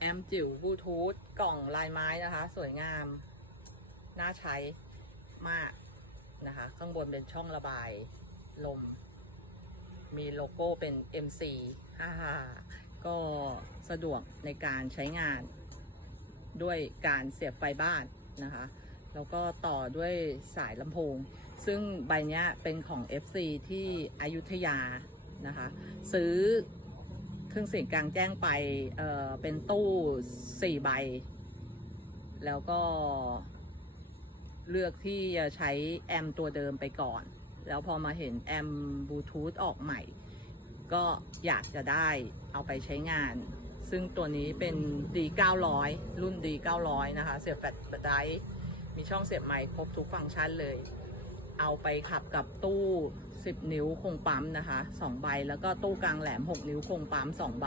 แอมจิ๋วบลูทูธกล่องลายไม้นะคะ สวยงาม น่าใช้มากนะคะ ข้างบนเป็นช่องระบายลม มีโลโก้เป็น MC 55ก็สะดวกในการใช้งาน ด้วยการเสียบไฟบ้านนะคะ แล้วก็ต่อด้วยสายลำโพง ซึ่งใบนี้เป็นของ FC ที่อยุธยานะคะ ซื้อ เครื่องเสียงกลางแจ้งไปเอ่อเป็นตู้4ใบ แล้วก็เลือกที่จะใช้แอมตัวเดิมไปก่อน แล้วพอมาเห็นแอมบลูทูธออกใหม่ ก็อยากจะได้เอาไปใช้งาน ซึ่งตัวนี้เป็น D900 รุ่น D900 นะคะ เสียบแฟลชไดรฟ์มีช่องเสียบไมค์ครบทุกฟังก์ชันเลย เอาไปขับกับตู้ 10 นิ้วคงปั๊มนะคะ 2 ใบ แล้วก็ตู้กลางแหลม 6 นิ้วคงปั๊ม 2 ใบ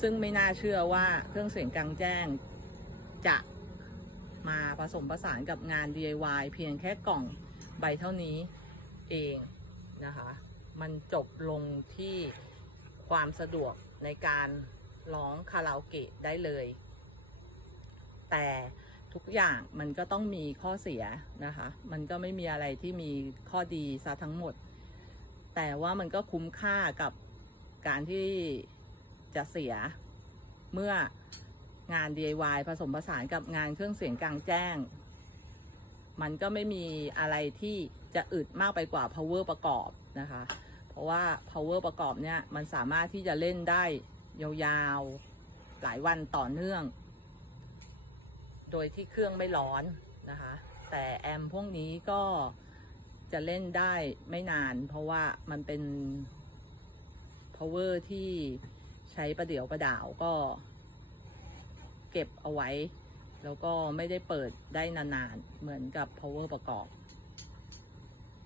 ซึ่งไม่น่าเชื่อว่าเครื่องเสียงกลางแจ้งจะมาผสมผสานกับงาน DIY เพียงแค่กล่องใบเท่านี้เองนะคะ มันจบลงที่ความสะดวกในการร้องคาราโอเกะได้เลย แต่ ทุกอย่างมันก็ต้องมีข้อเสียนะคะ มันก็ไม่มีอะไรที่มีข้อดีซะทั้งหมด แต่ว่ามันก็คุ้มค่ากับการที่จะเสียเมื่องาน DIY ผสมผสานกับงานเครื่องเสียงกลางแจ้ง มันก็ไม่มีอะไรที่จะอึดมากไปกว่า power ประกอบนะคะ เพราะว่า power ประกอบเนี่ยมันสามารถที่จะเล่นได้ยาวๆ หลายวันต่อเนื่อง โดยที่เครื่องไม่ร้อนนะคะ แต่แอมพวกนี้ก็จะเล่นได้ไม่นาน เพราะว่ามันเป็น power ที่ใช้ประเดี๋ยวประดาวก็ เก็บเอาไว้ แล้วก็ไม่ได้เปิดได้นานๆ เหมือนกับ power ประกอบ